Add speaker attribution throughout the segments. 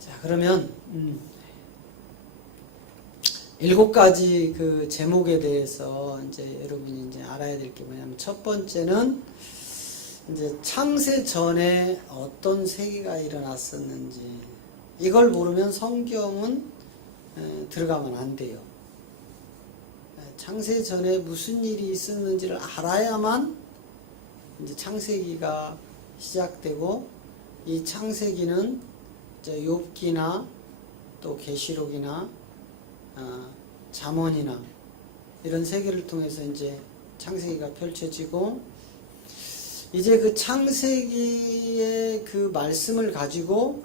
Speaker 1: 자, 그러면 음, 일곱 가지 그 제목에 대해서 이제 여러분이 이제 알아야 될 게 뭐냐면 첫 번째는 이제 창세 전에 어떤 세계가 일어났었는지 이걸 모르면 성경은 에, 들어가면 안 돼요. 창세 전에 무슨 일이 있었는지를 알아야만 이제 창세기가 시작되고 이 창세기는 욥기나 또 계시록이나 어, 잠언이나 이런 세계를 통해서 이제 창세기가 펼쳐지고 이제 그 창세기의 그 말씀을 가지고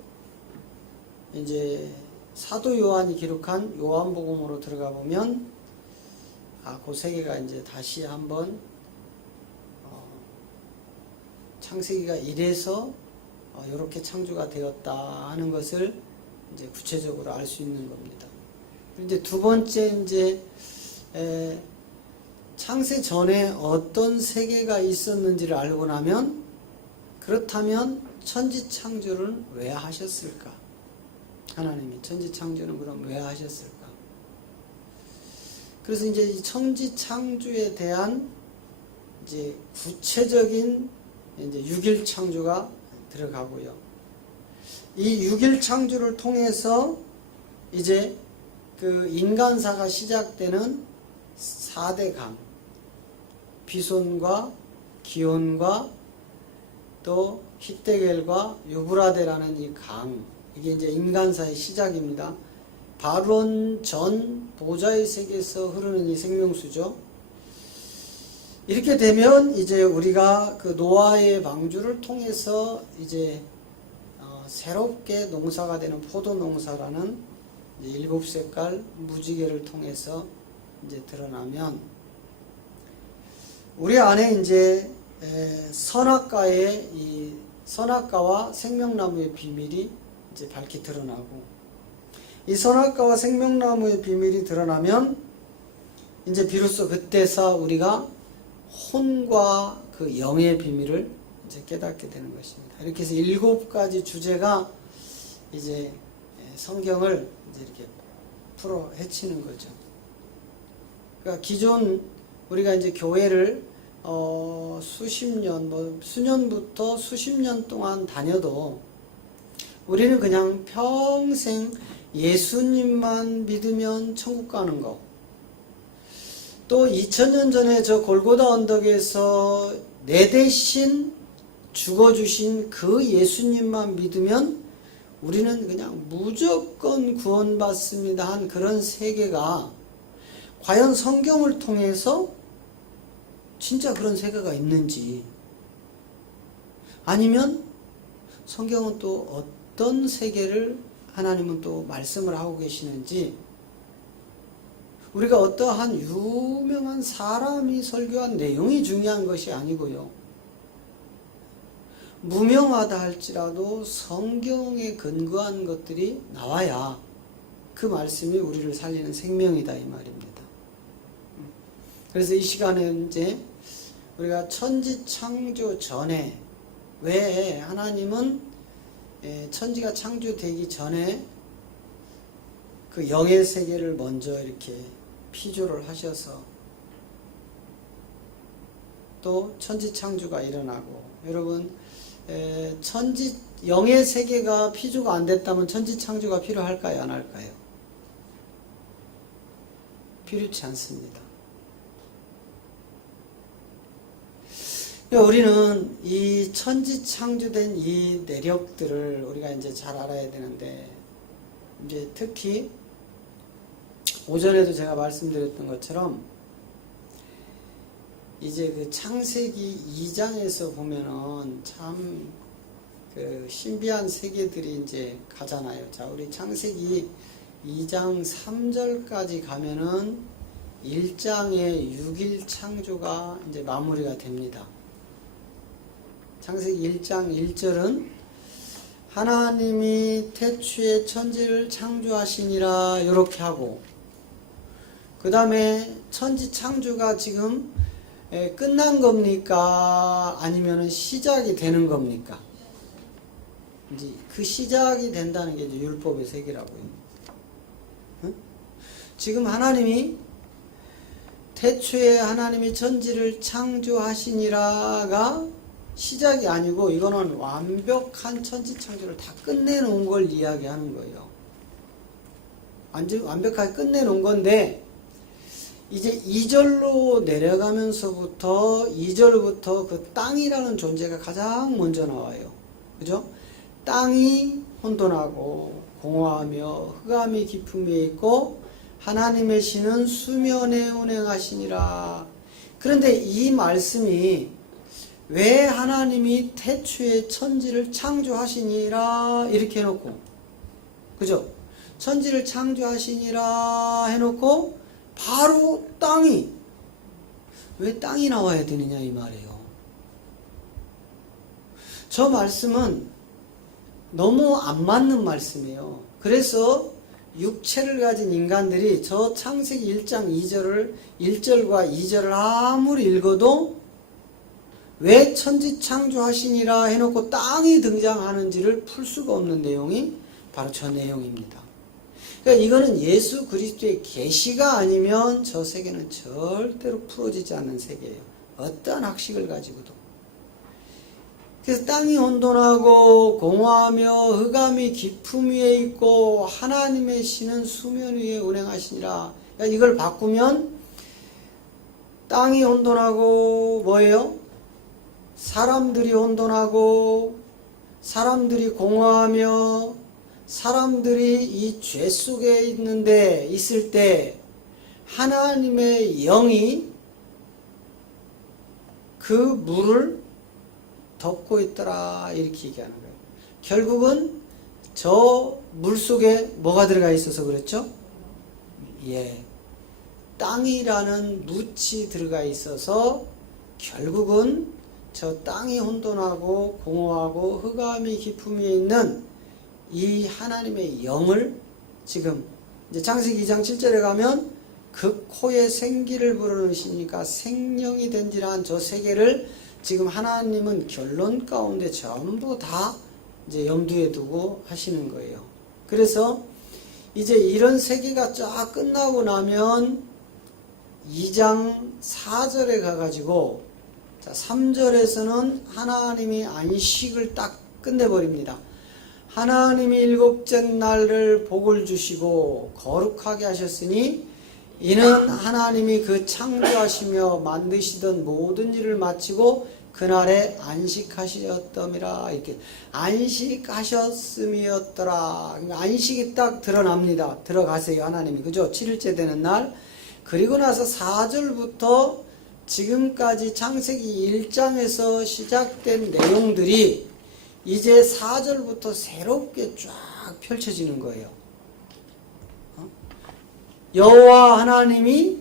Speaker 1: 이제 사도 요한이 기록한 요한복음으로 들어가 보면 아, 그 세계가 이제 다시 한번 어, 창세기가 이래서 이렇게 어, 창조가 되었다 하는 것을 이제 구체적으로 알 수 있는 겁니다. 이제 두 번째 이제 창세 전에 어떤 세계가 있었는지를 알고 나면 그렇다면 천지 창조를 왜 하셨을까? 하나님이 천지 창조는 그럼 왜 하셨을까? 그래서 이제 이 천지 창조에 대한 이제 구체적인 이제 6일 창조가 들어가고요. 이 6일 창조를 통해서 이제 그 인간사가 시작되는 4대 강 비손과 기온과 또 히데겔과 유브라데라는 이강 이게 이제 인간사의 시작입니다. 발원 전 보좌의 세계에서 흐르는 이 생명수죠. 이렇게 되면 이제 우리가 그 노아의 방주를 통해서 이제 어 새롭게 농사가 되는 포도 농사라는 일곱 색깔 무지개를 통해서 이제 드러나면 우리 안에 이제 선악과의 이 선악과와 생명나무의 비밀이 이제 밝히 드러나고 이 선악과와 생명나무의 비밀이 드러나면 이제 비로소 그때서 우리가 혼과 그 영의 비밀을 이제 깨닫게 되는 것입니다. 이렇게 해서 일곱 가지 주제가 이제 예, 성경을 이제 이렇게 풀어 헤치는 거죠. 그러니까 기존 우리가 이제 교회를 어 수십 년, 뭐 수년부터 수십 년 동안 다녀도 우리는 그냥 평생 예수님만 믿으면 천국 가는 거. 또 2000년 전에 저 골고다 언덕에서 내 대신 죽어주신 그 예수님만 믿으면 우리는 그냥 무조건 구원받습니다 한 그런 세계가 과연 성경을 통해서 진짜 그런 세계가 있는지 아니면 성경은 또 어떤 세계를 하나님은 또 말씀을 하고 계시는지 우리가 어떠한 유명한 사람이 설교한 내용이 중요한 것이 아니고요. 무명하다 할지라도 성경에 근거한 것들이 나와야 그 말씀이 우리를 살리는 생명이다 이 말입니다. 그래서 이 시간에 이제 우리가 천지 창조 전에 왜 하나님은 예, 천지가 창조되기 전에 그 영의 세계를 먼저 이렇게 피조를 하셔서 또 천지창조가 일어나고 여러분 에, 천지 영의 세계가 피조가 안 됐다면 천지창조가 필요할까요 안 할까요? 필요치 않습니다. 우리는 이 천지 창조된 이 내력들을 우리가 이제 잘 알아야 되는데 이제 특히 오전에도 제가 말씀드렸던 것처럼 이제 그 창세기 2장에서 보면은 참 그 신비한 세계들이 이제 가잖아요. 자, 우리 창세기 2장 3절까지 가면은 1장의 6일 창조가 이제 마무리가 됩니다. 창세기 1장 1절은 하나님이 태초에 천지를 창조하시니라 이렇게 하고 그 다음에 천지 창조가 지금 예, 끝난 겁니까? 아니면 시작이 되는 겁니까? 이제 그 시작이 된다는 게 율법의 세계라고요. 응? 지금 하나님이 태초에 하나님이 천지를 창조하시니라가 시작이 아니고 이거는 완벽한 천지 창조를 다 끝내놓은 걸 이야기하는 거예요. 완전 완벽하게 끝내놓은 건데 이제 2절로 내려가면서부터 2절부터 그 땅이라는 존재가 가장 먼저 나와요. 그죠? 땅이 혼돈하고 공허하며 흑암이 깊음에 있고 하나님의 신은 수면에 운행하시니라. 그런데 이 말씀이 왜 하나님이 태초에 천지를 창조하시니라 이렇게 해놓고 그죠? 천지를 창조하시니라 해놓고 바로 땅이 왜 땅이 나와야 되느냐 이 말이에요. 저 말씀은 너무 안 맞는 말씀이에요. 그래서 육체를 가진 인간들이 저 창세기 1장 2절을 1절과 2절을 아무리 읽어도 왜 천지 창조하시니라 해놓고 땅이 등장하는지를 풀 수가 없는 내용이 바로 저 내용입니다. 그러니까 이거는 예수 그리스도의 계시가 아니면 저 세계는 절대로 풀어지지 않는 세계예요. 어떤 학식을 가지고도. 그래서 땅이 혼돈하고 공허하며 흑암이 깊음 위에 있고 하나님의 신은 수면 위에 운행하시니라. 그러니까 이걸 바꾸면 땅이 혼돈하고 뭐예요? 사람들이 혼돈하고 사람들이 공허하며 사람들이 이 죄 속에 있는데 있을 때 하나님의 영이 그 물을 덮고 있더라 이렇게 얘기하는 거예요. 결국은 저 물 속에 뭐가 들어가 있어서 그렇죠? 예. 땅이라는 무치 들어가 있어서 결국은 저 땅이 혼돈하고 공허하고 흑암이 깊음이 있는 이 하나님의 영을 지금 이제 창세기 2장 7절에 가면 그 코에 생기를 부르시니까 생명이 된지라한 저 세계를 지금 하나님은 결론 가운데 전부 다 이제 염두에 두고 하시는 거예요. 그래서 이제 이런 세계가 쫙 끝나고 나면 2장 4절에 가가지고 자, 3절에서는 하나님이 안식을 딱 끝내버립니다. 하나님이 일곱째 날을 복을 주시고 거룩하게 하셨으니 이는 하나님이 그 창조하시며 만드시던 모든 일을 마치고 그날에 안식하셨더니라 이렇게 안식하셨음이었더라 그러니까 안식이 딱 드러납니다 들어가세요 하나님이 그죠 7일째 되는 날 그리고 나서 4절부터 지금까지 창세기 1장에서 시작된 내용들이 이제 4절부터 새롭게 쫙 펼쳐지는 거예요. 어? 여호와 하나님이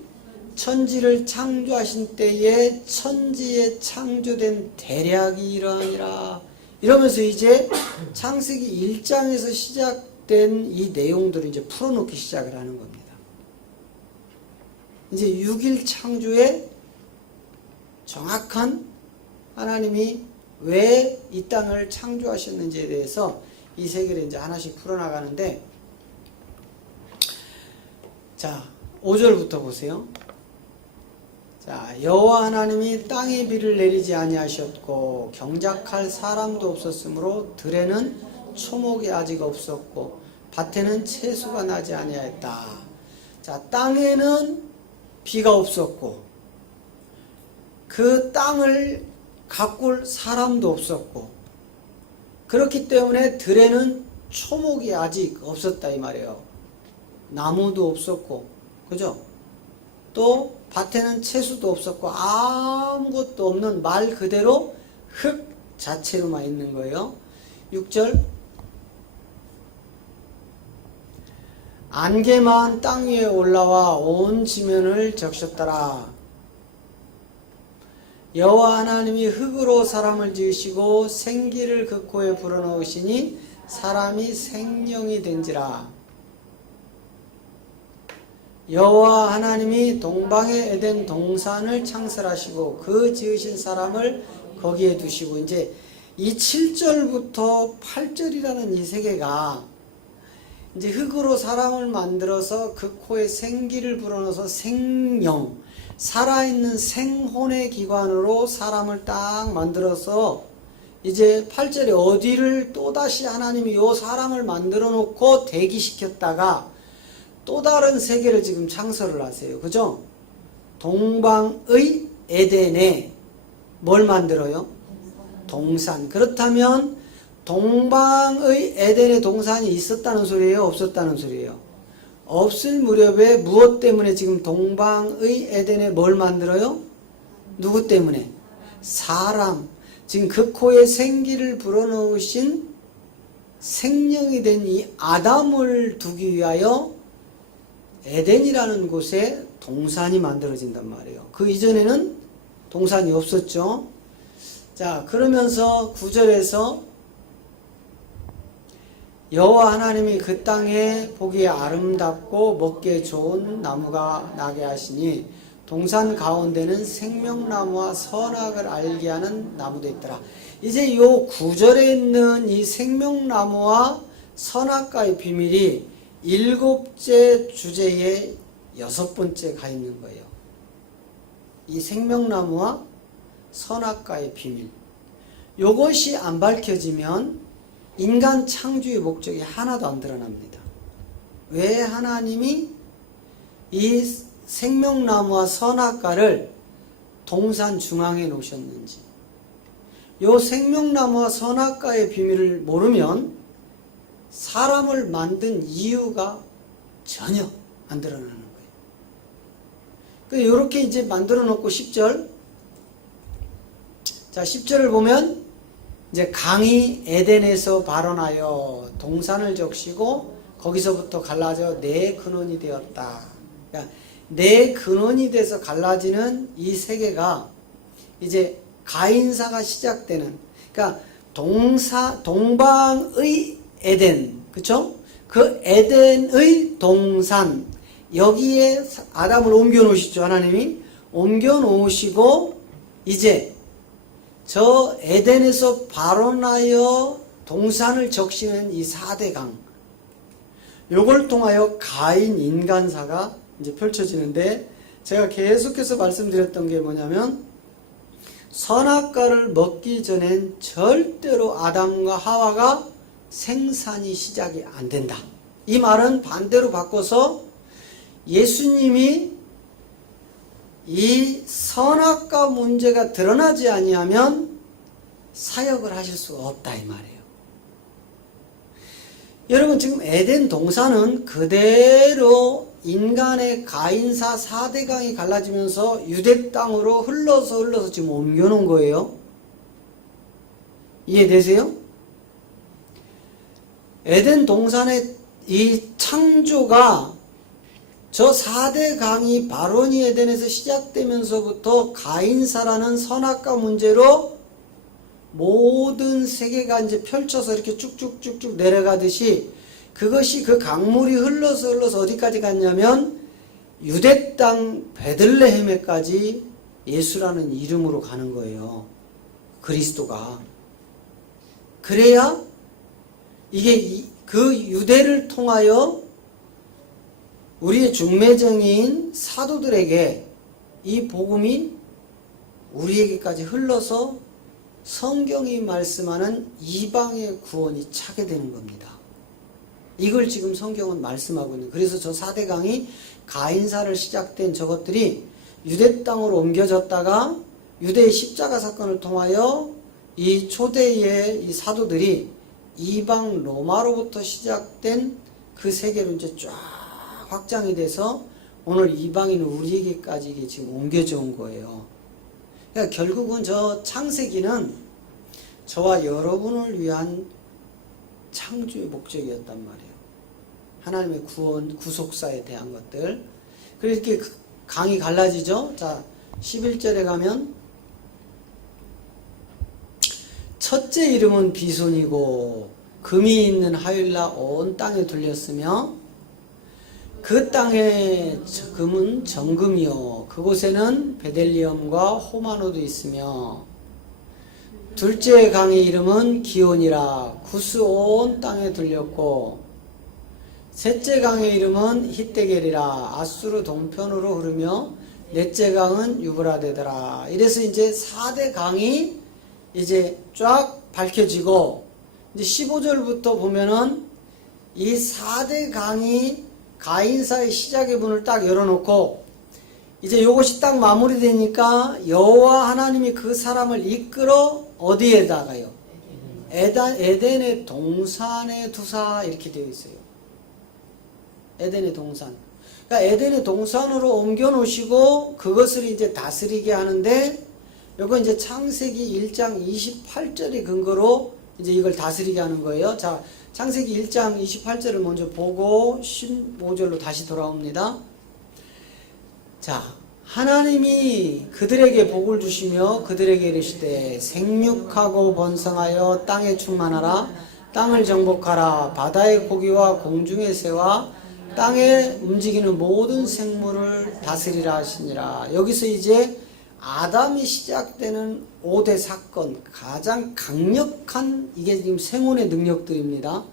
Speaker 1: 천지를 창조하신 때에 천지에 창조된 대략이 이러하니라 이러면서 이제 창세기 1장에서 시작된 이 내용들을 이제 풀어놓기 시작을 하는 겁니다. 이제 6일 창조의 정확한 하나님이 왜이 땅을 창조하셨는지에 대해서 이세 개를 이제 하나씩 풀어나가는데 자 5절부터 보세요. 자 여호와 하나님이 땅에 비를 내리지 아니하셨고 경작할 사람도 없었으므로 들에는 초목이 아직 없었고 밭에는 채수가 나지 아니하였다. 자 땅에는 비가 없었고 그 땅을 가꿀 사람도 없었고 그렇기 때문에 들에는 초목이 아직 없었다 이 말이에요. 나무도 없었고 그죠? 또 밭에는 채수도 없었고 아무것도 없는 말 그대로 흙 자체로만 있는 거예요. 6절 안개만 땅 위에 올라와 온 지면을 적셨더라. 여호와 하나님이 흙으로 사람을 지으시고 생기를 그 코에 불어넣으시니 사람이 생명이 된지라. 여호와 하나님이 동방의 에덴 동산을 창설하시고 그 지으신 사람을 거기에 두시고 이제 이 7절부터 8절이라는 이 세계가 이제 흙으로 사람을 만들어서 그 코에 생기를 불어넣어서 생명 살아있는 생혼의 기관으로 사람을 딱 만들어서 이제 8절에 어디를 또다시 하나님이 요 사람을 만들어 놓고 대기시켰다가 또 다른 세계를 지금 창설을 하세요. 그죠? 동방의 에덴에 뭘 만들어요? 동산. 그렇다면 동방의 에덴에 동산이 있었다는 소리예요? 없었다는 소리예요? 없을 무렵에 무엇 때문에 지금 동방의 에덴에 뭘 만들어요? 누구 때문에? 사람. 지금 그 코에 생기를 불어넣으신 생명이 된 이 아담을 두기 위하여 에덴이라는 곳에 동산이 만들어진단 말이에요. 그 이전에는 동산이 없었죠. 자, 그러면서 구절에서 여호와 하나님이 그 땅에 보기에 아름답고 먹기에 좋은 나무가 나게 하시니 동산 가운데는 생명나무와 선악을 알게 하는 나무도 있더라. 이제 이 구절에 있는 이 생명나무와 선악과의 비밀이 일곱째 주제의 여섯 번째 가 있는 거예요. 이 생명나무와 선악과의 비밀. 이것이안 밝혀지면 인간 창조의 목적이 하나도 안 드러납니다. 왜 하나님이 이 생명나무와 선악과를 동산 중앙에 놓으셨는지 요 생명나무와 선악과의 비밀을 모르면 사람을 만든 이유가 전혀 안 드러나는 거예요. 그 그러니까 이렇게 이제 만들어 놓고 10절 자 10절을 보면 이제 강이 에덴에서 발원하여 동산을 적시고 거기서부터 갈라져 내 네 근원이 되었다. 그러니까 내 네 근원이 돼서 갈라지는 이 세계가 이제 가인사가 시작되는 그러니까 동사 동방의 에덴 그쵸? 그 에덴의 동산 여기에 아담을 옮겨 놓으시죠 하나님이 옮겨 놓으시고 이제 저 에덴에서 발원하여 동산을 적시는 이사대 강. 요걸 통하여 가인 인간사가 이제 펼쳐지는데 제가 계속해서 말씀드렸던 게 뭐냐면 선악과를 먹기 전엔 절대로 아담과 하와가 생산이 시작이 안 된다. 이 말은 반대로 바꿔서 예수님이 이 선악과 문제가 드러나지 아니하면 사역을 하실 수가 없다 이 말이에요. 여러분 지금 에덴 동산은 그대로 인간의 가인사 4대강이 갈라지면서 유대 땅으로 흘러서 흘러서 지금 옮겨놓은 거예요. 이해되세요? 에덴 동산의 이 창조가 저 4대 강이 바로니 에덴에서 시작되면서부터 가인사라는 선악과 문제로 모든 세계가 이제 펼쳐서 이렇게 쭉쭉쭉쭉 내려가듯이 그것이 그 강물이 흘러서 흘러서 어디까지 갔냐면 유대 땅 베들레헴에까지 예수라는 이름으로 가는 거예요. 그리스도가. 그래야 이게 그 유대를 통하여 우리의 중매정인 사도들에게 이 복음이 우리에게까지 흘러서 성경이 말씀하는 이방의 구원이 차게 되는 겁니다. 이걸 지금 성경은 말씀하고 있는 그래서 저사대강이 가인사를 시작된 저것들이 유대 땅으로 옮겨졌다가 유대의 십자가 사건을 통하여 이 초대의 이 사도들이 이방 로마로부터 시작된 그 세계로 이제 쫙 확장이 돼서 오늘 이방인 우리에게까지 지금 옮겨져 온 거예요. 그러니까 결국은 저 창세기는 저와 여러분을 위한 창조의 목적이었단 말이에요. 하나님의 구원, 구속사에 대한 것들. 그렇게 그 강이 갈라지죠? 자, 11절에 가면 첫째 이름은 비손이고 금이 있는 하율라 온 땅에 들렸으며 그 땅의 금은 정금이요 그곳에는 베델리엄과 호마노도 있으며 둘째 강의 이름은 기온이라 구스 온 땅에 들렸고 셋째 강의 이름은 히데겔이라 아수르 동편으로 흐르며 넷째 강은 유브라데더라. 이래서 이제 4대 강이 이제 쫙 밝혀지고 이제 15절부터 보면은 이 4대 강이 가인사의 시작의 문을 딱 열어놓고 이제 이것이 딱 마무리되니까 여호와 하나님이 그 사람을 이끌어 어디에다가요? 에단, 에덴의 동산에 두사 이렇게 되어 있어요. 에덴의 동산. 그러니까 에덴의 동산으로 옮겨 놓으시고 그것을 이제 다스리게 하는데 이건 이제 창세기 1장 28절의 근거로 이제 이걸 다스리게 하는 거예요. 자, 창세기 1장 28절을 먼저 보고 15절로 다시 돌아옵니다. 자, 하나님이 그들에게 복을 주시며 그들에게 이르시되 생육하고 번성하여 땅에 충만하라 땅을 정복하라 바다의 고기와 공중의 새와 땅에 움직이는 모든 생물을 다스리라 하시니라 여기서 이제 아담이 시작되는 5대 사건 가장 강력한 이게 지금 생혼의 능력들입니다.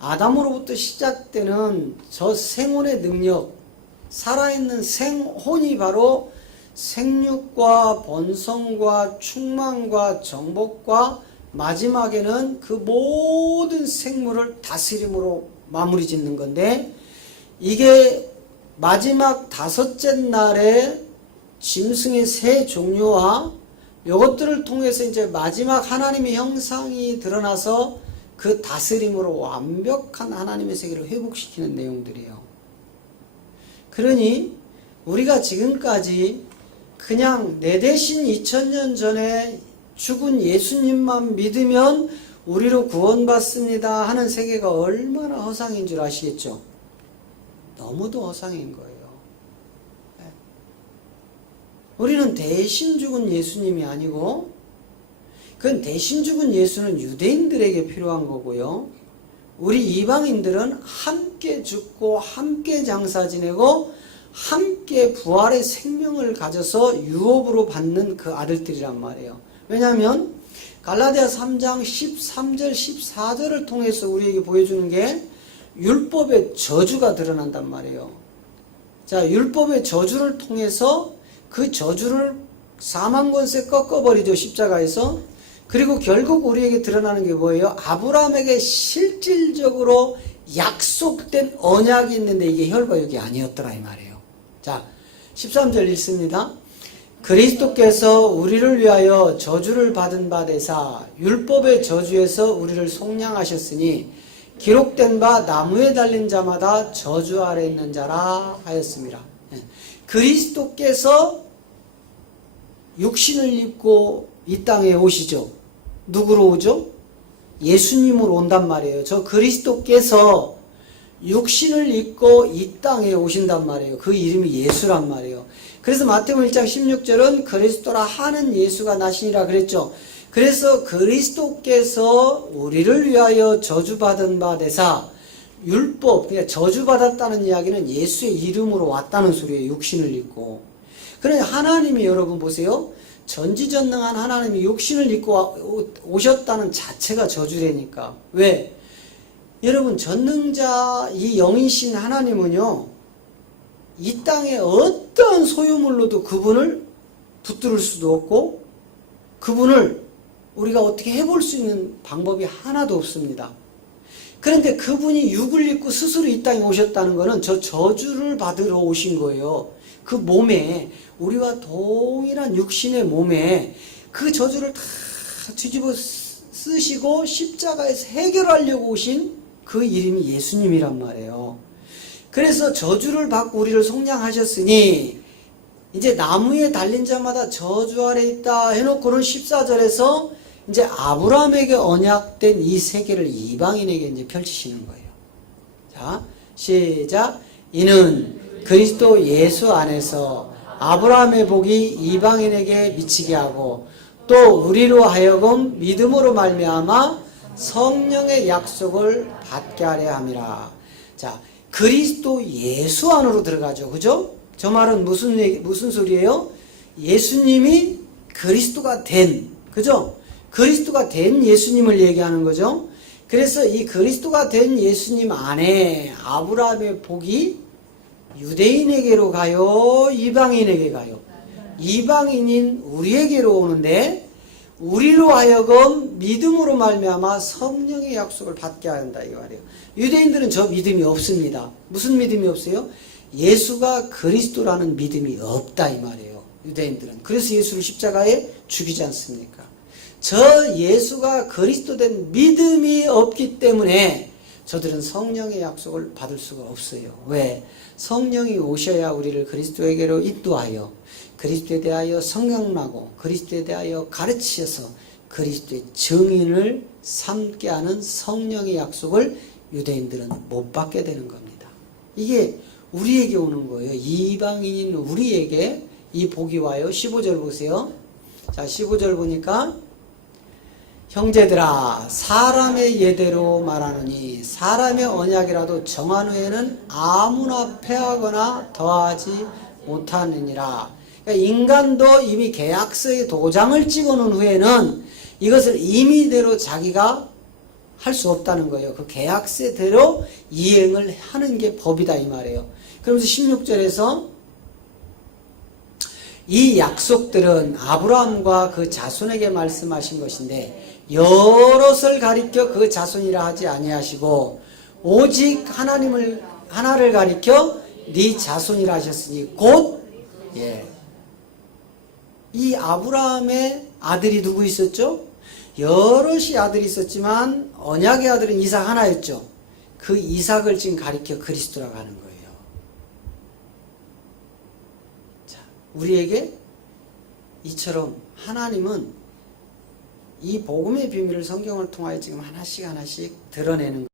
Speaker 1: 아담으로부터 시작되는 저생혼의 능력, 살아있는 생혼이 바로 생육과 번성과 충만과 정복과 마지막에는 그 모든 생물을 다스림으로 마무리 짓는 건데 이게 마지막 다섯째 날에 짐승의 세 종류와 이것들을 통해서 이제 마지막 하나님의 형상이 드러나서 그 다스림으로 완벽한 하나님의 세계를 회복시키는 내용들이에요. 그러니 우리가 지금까지 그냥 내 대신 2000년 전에 죽은 예수님만 믿으면 우리로 구원받습니다 하는 세계가 얼마나 허상인 줄 아시겠죠? 너무도 허상인 거예요. 우리는 대신 죽은 예수님이 아니고 그건 대신 죽은 예수는 유대인들에게 필요한 거고요. 우리 이방인들은 함께 죽고 함께 장사 지내고 함께 부활의 생명을 가져서 유업으로 받는 그 아들들이란 말이에요. 왜냐하면 갈라디아 3장 13절 14절을 통해서 우리에게 보여주는 게 율법의 저주가 드러난단 말이에요. 자, 율법의 저주를 통해서 그 저주를 사망권세 꺾어버리죠. 십자가에서. 그리고 결국 우리에게 드러나는 게 뭐예요? 아브라함에게 실질적으로 약속된 언약이 있는데 이게 혈과육이 아니었더라 이 말이에요. 자, 13절 읽습니다. 그리스도께서 우리를 위하여 저주를 받은 바대사 율법의 저주에서 우리를 속량하셨으니 기록된 바 나무에 달린 자마다 저주 아래 있는 자라 하였습니다. 예. 그리스도께서 육신을 입고 이 땅에 오시죠. 누구로 오죠? 예수님으로 온단 말이에요. 저 그리스도께서 육신을 입고 이 땅에 오신단 말이에요. 그 이름이 예수란 말이에요. 그래서 마태복음 1장 16절은 그리스도라 하는 예수가 나시니라 그랬죠. 그래서 그리스도께서 우리를 위하여 저주받은 바 되사 율법, 그러니까 저주받았다는 이야기는 예수의 이름으로 왔다는 소리예요. 육신을 입고. 그러니 하나님이 여러분 보세요. 전지전능한 하나님이 육신을 입고 오셨다는 자체가 저주되니까. 왜? 여러분, 전능자 이 영이신 하나님은요, 이땅에어떤 소유물로도 그분을 붙들을 수도 없고, 그분을 우리가 어떻게 해볼 수 있는 방법이 하나도 없습니다. 그런데 그분이 육을 입고 스스로 이 땅에 오셨다는 것은 저 저주를 받으러 오신 거예요. 그 몸에 우리와 동일한 육신의 몸에 그 저주를 다 뒤집어 쓰시고 십자가에서 해결하려고 오신 그 이름이 예수님이란 말이에요. 그래서 저주를 받고 우리를 속량하셨으니 이제 나무에 달린 자마다 저주 아래 있다 해놓고는 14절에서 이제 아브라함에게 언약된 이 세계를 이방인에게 이제 펼치시는 거예요. 자, 시작. 이는 그리스도 예수 안에서 아브라함의 복이 이방인에게 미치게 하고 또 우리로 하여금 믿음으로 말미암아 성령의 약속을 받게 하려 함이라. 자, 그리스도 예수 안으로 들어가죠. 그죠? 저 말은 무슨 얘기, 무슨 소리예요? 예수님이 그리스도가 된 그죠? 그리스도가 된 예수님을 얘기하는 거죠. 그래서 이 그리스도가 된 예수님 안에 아브라함의 복이 유대인에게로 가요? 이방인에게 가요? 이방인인 우리에게로 오는데 우리로 하여금 믿음으로 말미암아 성령의 약속을 받게 한다 이 말이에요. 유대인들은 저 믿음이 없습니다. 무슨 믿음이 없어요? 예수가 그리스도라는 믿음이 없다 이 말이에요. 유대인들은. 그래서 예수를 십자가에 죽이지 않습니까? 저 예수가 그리스도 된 믿음이 없기 때문에 저들은 성령의 약속을 받을 수가 없어요. 왜? 성령이 오셔야 우리를 그리스도에게로 인도하여 그리스도에 대하여 성경나고 그리스도에 대하여 가르치셔서 그리스도의 증인을 삼게 하는 성령의 약속을 유대인들은 못 받게 되는 겁니다. 이게 우리에게 오는 거예요. 이방인인 우리에게 이 복이 와요. 15절 보세요. 자, 15절 보니까 형제들아 사람의 예대로 말하느니 사람의 언약이라도 정한 후에는 아무나 패하거나 더하지 못하느니라. 그러니까 인간도 이미 계약서에 도장을 찍어놓은 후에는 이것을 임의대로 자기가 할 수 없다는 거예요. 그 계약서대로 이행을 하는 게 법이다 이 말이에요. 그러면서 16절에서 이 약속들은 아브라함과 그 자손에게 말씀하신 것인데 여럿을 가리켜 그 자손이라 하지 아니하시고 오직 하나님을 하나를 가리켜 네 자손이라 하셨으니 곧 예. 이 아브라함의 아들이 누구 있었죠? 여럿이 아들이 있었지만 언약의 아들은 이삭 하나였죠. 그 이삭을 지금 가리켜 그리스도라고 하는 거예요. 자, 우리에게 이처럼 하나님은 이 복음의 비밀을 성경을 통하여 지금 하나씩 하나씩 드러내는